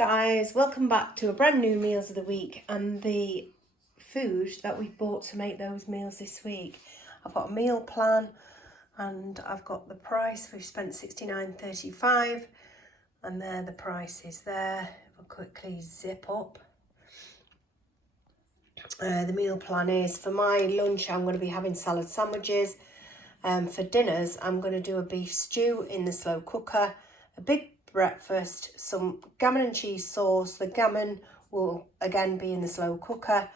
guys, welcome back to a brand new Meals of the Week and the food that we've bought to make those meals this week. I've got a meal plan and I've got the price. We've spent $69.35 and there the price is there. I'll quickly zip up. The meal plan is for my lunch I'm going to be having salad sandwiches. For dinners I'm going to do a beef stew in the slow cooker, a big breakfast, some gammon and cheese sauce. The gammon will again be in the slow cooker.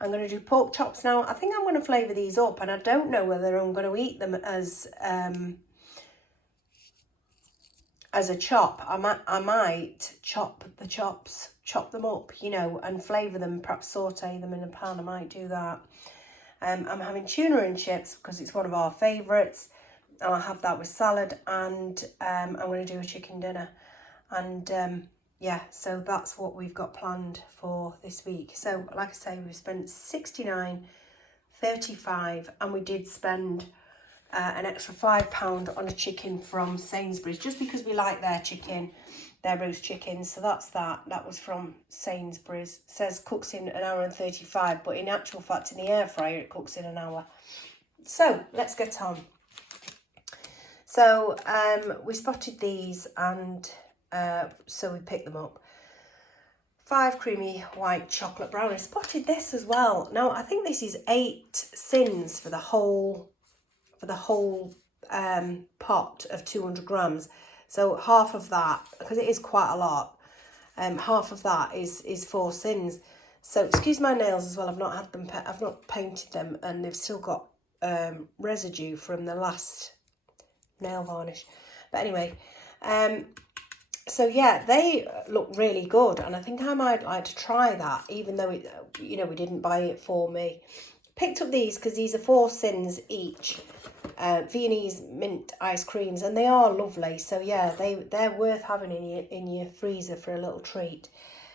I'm going to do pork chops now. I think I'm going to flavour these up and I don't know whether I'm going to eat them as a chop. I might chop them up, you know, and flavour them, perhaps saute them in a pan. I might do that. I'm having tuna and chips because it's one of our favourites. And I'll have that with salad and I'm going to do a chicken dinner. And yeah, so that's what we've got planned for this week. So like I say, we spent $69.35 and we did spend an extra £5 on a chicken from Sainsbury's just because we like their chicken, their roast chicken. So that's that. That was from Sainsbury's. It says cooks in 1 hour and 35, but in actual fact in the air fryer it cooks in 1 hour. So let's get on. So we spotted these and so we picked them up. 5 creamy white chocolate brownies. Spotted this as well. Now I think this is 8 sins for the whole pot of 200 grams. So half of that, because it is quite a lot, half of that is 4 sins. So excuse my nails as well. I've not had them. I've not painted them, and they've still got residue from the last nail varnish. But anyway, so yeah, they look really good and I think I might like to try that, even though it, you know, we didn't buy it for me. Picked up these because these are 4 sins each, Viennese mint ice creams, and they are lovely. So yeah, they're worth having in your freezer for a little treat.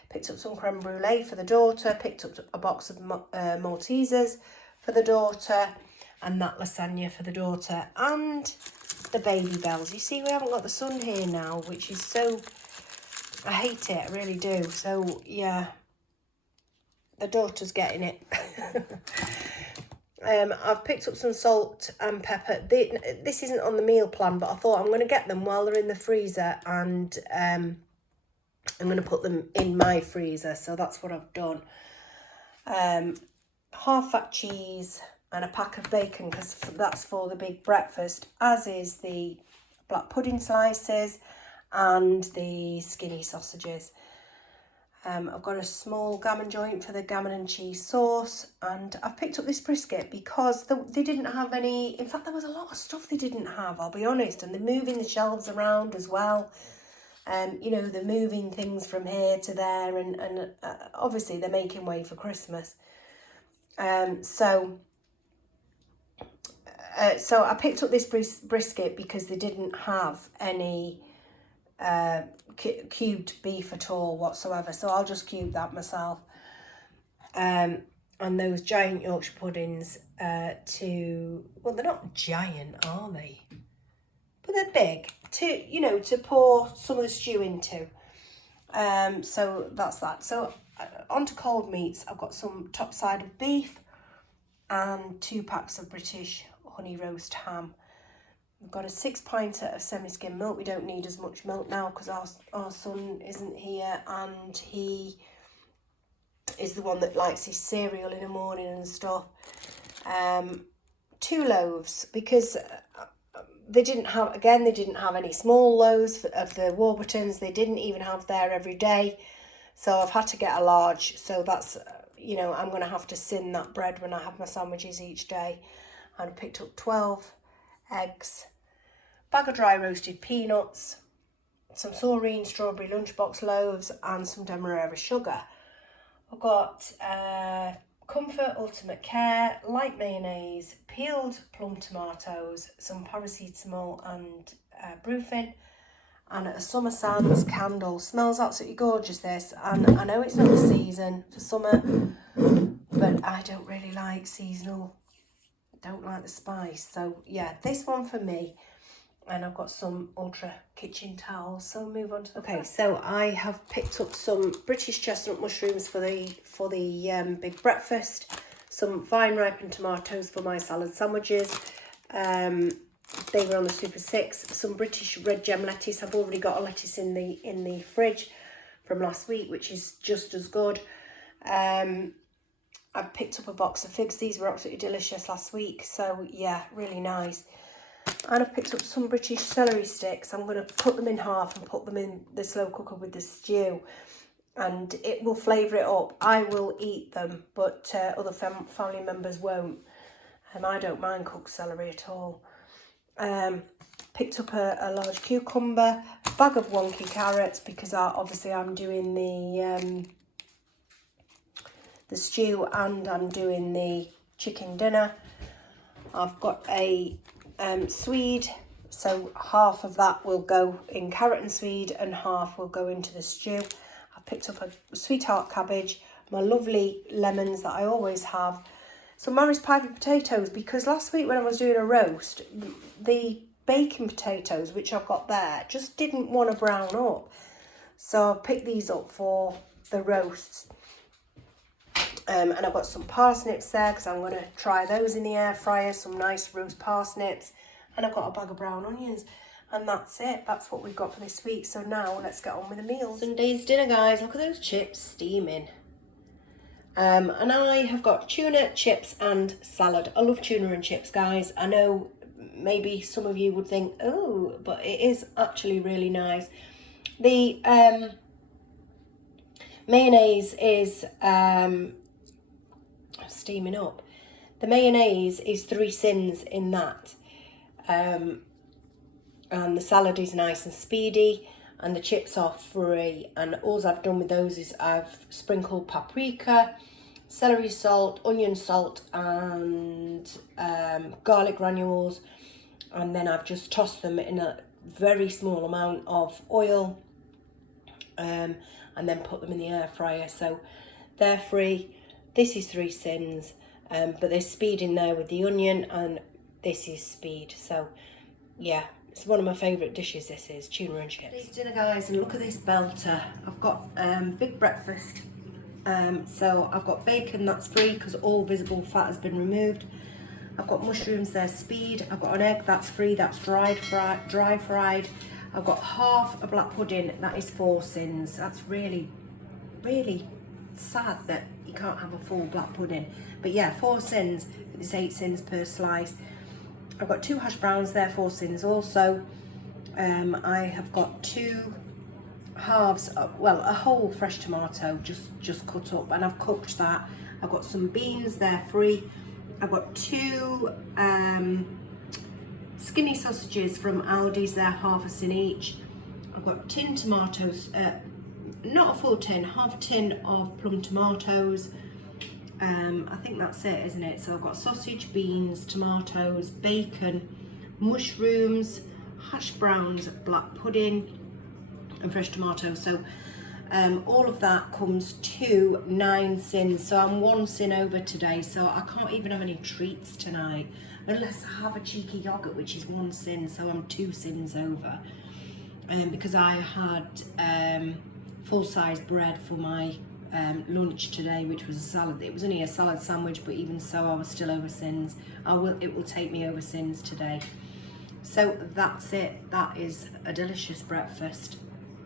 Picked up some creme brulee for the daughter, picked up a box of Maltesers for the daughter, and that lasagna for the daughter, and the baby bells. You see, we haven't got the sun here now, which is so, I hate it, I really do. So yeah, the daughter's getting it. I've picked up some salt and pepper. This isn't on the meal plan, but I thought I'm going to get them while they're in the freezer, and I'm going to put them in my freezer. So that's what I've done. Half fat cheese and a pack of bacon, because that's for the big breakfast, as is the black pudding slices and the skinny sausages. I've got a small gammon joint for the gammon and cheese sauce, and I've picked up this brisket because they didn't have any. In fact, there was a lot of stuff they didn't have, I'll be honest, and they're moving the shelves around as well. You know, they're moving things from here to there, and obviously they're making way for Christmas. So I picked up this brisket because they didn't have any cubed beef at all whatsoever. So I'll just cube that myself. And those giant Yorkshire puddings well, they're not giant, are they? But they're big to pour some of the stew into. So that's that. So on to cold meats. I've got some top side of beef and 2 packs of British honey roast ham. We've got a 6 pint of semi-skim milk. We don't need as much milk now because our son isn't here, and he is the one that likes his cereal in the morning and stuff. 2 loaves because they didn't have any small loaves of the Warburtons. They didn't even have there every day, so I've had to get a large. So that's, you know, I'm going to have to sin that bread when I have my sandwiches each day. And I picked up 12 eggs, bag of dry roasted peanuts, some Saurine strawberry lunchbox loaves, and some Demerara sugar. I've got Comfort Ultimate Care, light mayonnaise, peeled plum tomatoes, some paracetamol and Brufen, and a Summer Sands candle. Smells absolutely gorgeous, this, and I know it's not the season for summer, but I don't really like seasonal, don't like the spice. So yeah, this one for me. and I've got some Ultra kitchen towels. So we'll move on to the okay. So I have picked up some British chestnut mushrooms for the big breakfast. Some vine ripened tomatoes for my salad sandwiches. They were on the Super 6. Some British red gem lettuce. I've already got a lettuce in the fridge from last week, which is just as good. I've picked up a box of figs. These were absolutely delicious last week. So yeah, really nice. And I've picked up some British celery sticks. I'm going to cut them in half and put them in the slow cooker with the stew. And it will flavour it up. I will eat them, but other family members won't. I don't mind cooked celery at all. Picked up a large cucumber, a bag of wonky carrots, because obviously I'm doing the stew and I'm doing the chicken dinner. I've got a swede, so half of that will go in carrot and swede and half will go into the stew. I've picked up a sweetheart cabbage, my lovely lemons that I always have, some Mary's pie potatoes, because last week when I was doing a roast, the baking potatoes, which I've got there, just didn't want to brown up. So I've picked these up for the roasts. And I've got some parsnips there because I'm going to try those in the air fryer, some nice roast parsnips. And I've got a bag of brown onions. And that's it. That's what we've got for this week. So now let's get on with the meals. Sunday's dinner, guys. Look at those chips steaming. And I have got tuna, chips and salad. I love tuna and chips, guys. I know maybe some of you would think, oh, but it is actually really nice. The mayonnaise is steaming up. The mayonnaise is 3 sins in that. And the salad is nice and speedy. And the chips are free, and all I've done with those is I've sprinkled paprika, celery salt, onion salt and garlic granules, and then I've just tossed them in a very small amount of oil and then put them in the air fryer. So they're free. This is 3 sins, but there's speed in there with the onion, and this is speed. So yeah, it's one of my favourite dishes. This is tuna and chips. Today's dinner, guys, and look at this belter. I've got big breakfast. So I've got bacon, that's free because all visible fat has been removed. I've got mushrooms, they're speed. I've got an egg, that's free, that's dry fried. I've got half a black pudding, that is 4 sins. That's really, really sad that you can't have a full black pudding. But yeah, 4 sins, it's 8 sins per slice. I've got 2 hash browns there, 4 sins also. I have got 2 halves, well, a whole fresh tomato just cut up, and I've cooked that. I've got some beans, they're free. I've got 2 skinny sausages from Aldi's, they're half a sin each. I've got tin tomatoes, not a full tin, half a tin of plum tomatoes. I think that's it, isn't it? So I've got sausage, beans, tomatoes, bacon, mushrooms, hash browns, black pudding and fresh tomatoes. So all of that comes to 9 sins. So I'm 1 sin over today, so I can't even have any treats tonight unless I have a cheeky yogurt, which is 1 sin. So I'm 2 sins over, because I had full-size bread for my lunch today, which was a salad. It was only a salad sandwich, but even so I was still over sins. It will take me over sins today. So that's it. That is a delicious breakfast,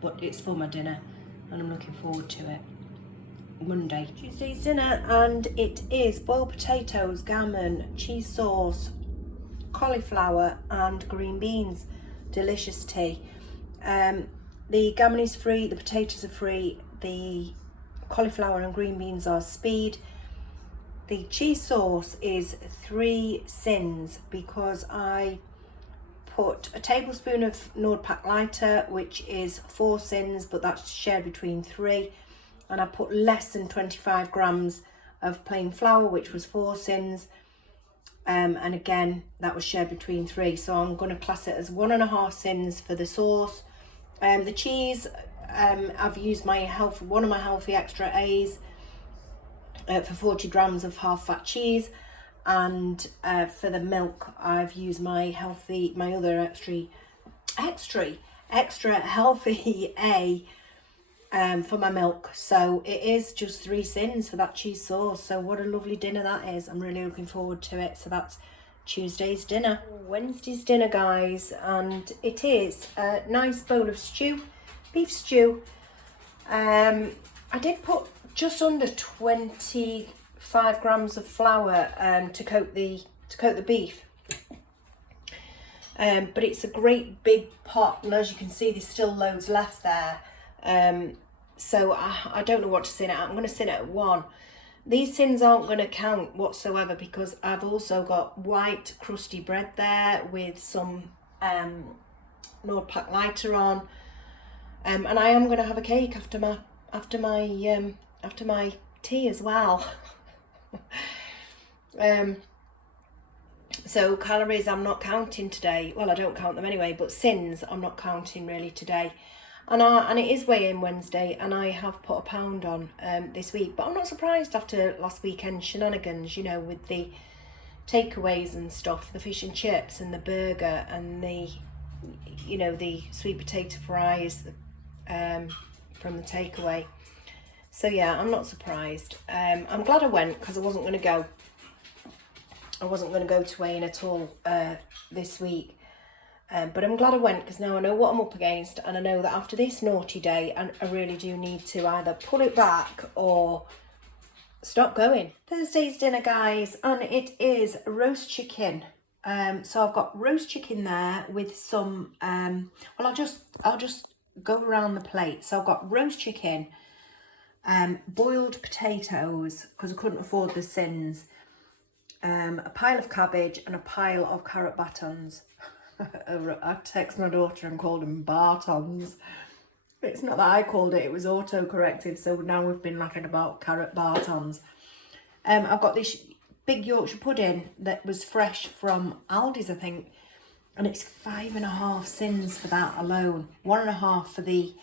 but it's for my dinner and I'm looking forward to it. Monday, Tuesday's dinner, and it is boiled potatoes, gammon, cheese sauce, cauliflower and green beans. Delicious tea. The gammon is free, the potatoes are free, the cauliflower and green beans are speed. The cheese sauce is 3 sins because I put a tablespoon of Nordpack Lighter, which is 4 sins, but that's shared between 3. And I put less than 25 grams of plain flour, which was 4 sins. And again, that was shared between 3. So I'm going to class it as 1.5 sins for the sauce. The cheese, I've used one of my healthy extra A's for 40 grams of half fat cheese, and for the milk I've used my other extra extra healthy for my milk. So it is just 3 sins for that cheese sauce. So what a lovely dinner that is. I'm really looking forward to it. So that's Tuesday's dinner. Wednesday's dinner, guys, and it is a nice bowl of stew, beef stew. I did put just under 25 grams of flour to coat the beef. But it's a great big pot, and as you can see, there's still loads left there. So I don't know what to sin it at. I'm going to sin it at 1. These sins aren't going to count whatsoever because I've also got white crusty bread there with some Nordpack lighter on, and I am going to have a cake after my tea as well. So calories I'm not counting today. Well, I don't count them anyway, but sins I'm not counting really today. And it is weigh-in Wednesday, and I have put a pound on this week. But I'm not surprised after last weekend's shenanigans, you know, with the takeaways and stuff, the fish and chips and the burger and the, you know, the sweet potato fries from the takeaway. So yeah, I'm not surprised. I'm glad I went because I wasn't going to go. I wasn't going to go to weigh-in at all this week. But I'm glad I went because now I know what I'm up against, and I know that after this naughty day, I really do need to either pull it back or stop going. Thursday's dinner, guys, and it is roast chicken. So I've got roast chicken there with some, well, I'll just go around the plate. So I've got roast chicken, boiled potatoes, because I couldn't afford the sins, a pile of cabbage and a pile of carrot batons. I texted my daughter and called them bartons. It's not that I called it, it was auto-corrected, so now we've been laughing about carrot bartons. I've got this big Yorkshire pudding that was fresh from Aldi's, I think, and it's 5.5 sins for that alone. 1.5 for the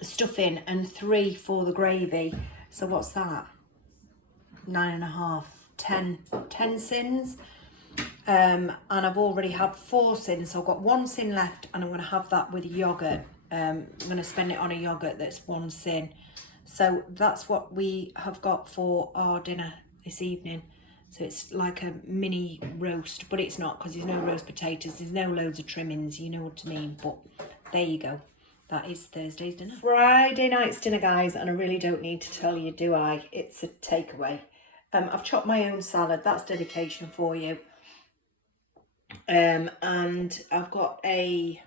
stuffing and 3 for the gravy. So what's that? 9.5, 10 sins. And I've already had 4 sins, so I've got 1 sin left, and I'm going to have that with yogurt. I'm going to spend it on a yogurt that's 1 sin. So that's what we have got for our dinner this evening. So it's like a mini roast, but it's not because there's no roast potatoes, there's no loads of trimmings, you know what I mean. But there you go. That is Thursday's dinner. Friday night's dinner, guys, and I really don't need to tell you, do I? It's a takeaway. I've chopped my own salad. That's dedication for you. And I've got a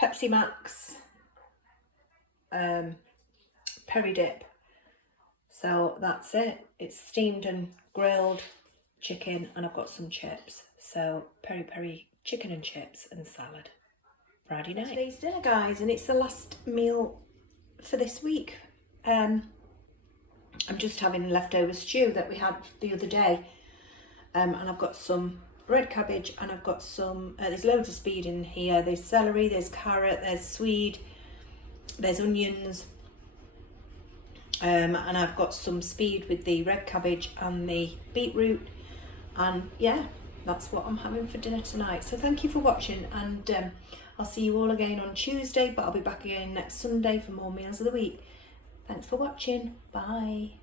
Pepsi Max peri dip. So that's it. It's steamed and grilled chicken, and I've got some chips. So peri chicken and chips and salad. Friday night. Today's dinner, guys, and it's the last meal for this week. I'm just having leftover stew that we had the other day, and I've got some red cabbage, and I've got some, there's loads of speed in here. There's celery, there's carrot, there's swede, there's onions, and I've got some speed with the red cabbage and the beetroot, and yeah, that's what I'm having for dinner tonight. So thank you for watching, and I'll see you all again on Tuesday, but I'll be back again next Sunday for more meals of the week. Thanks for watching. Bye.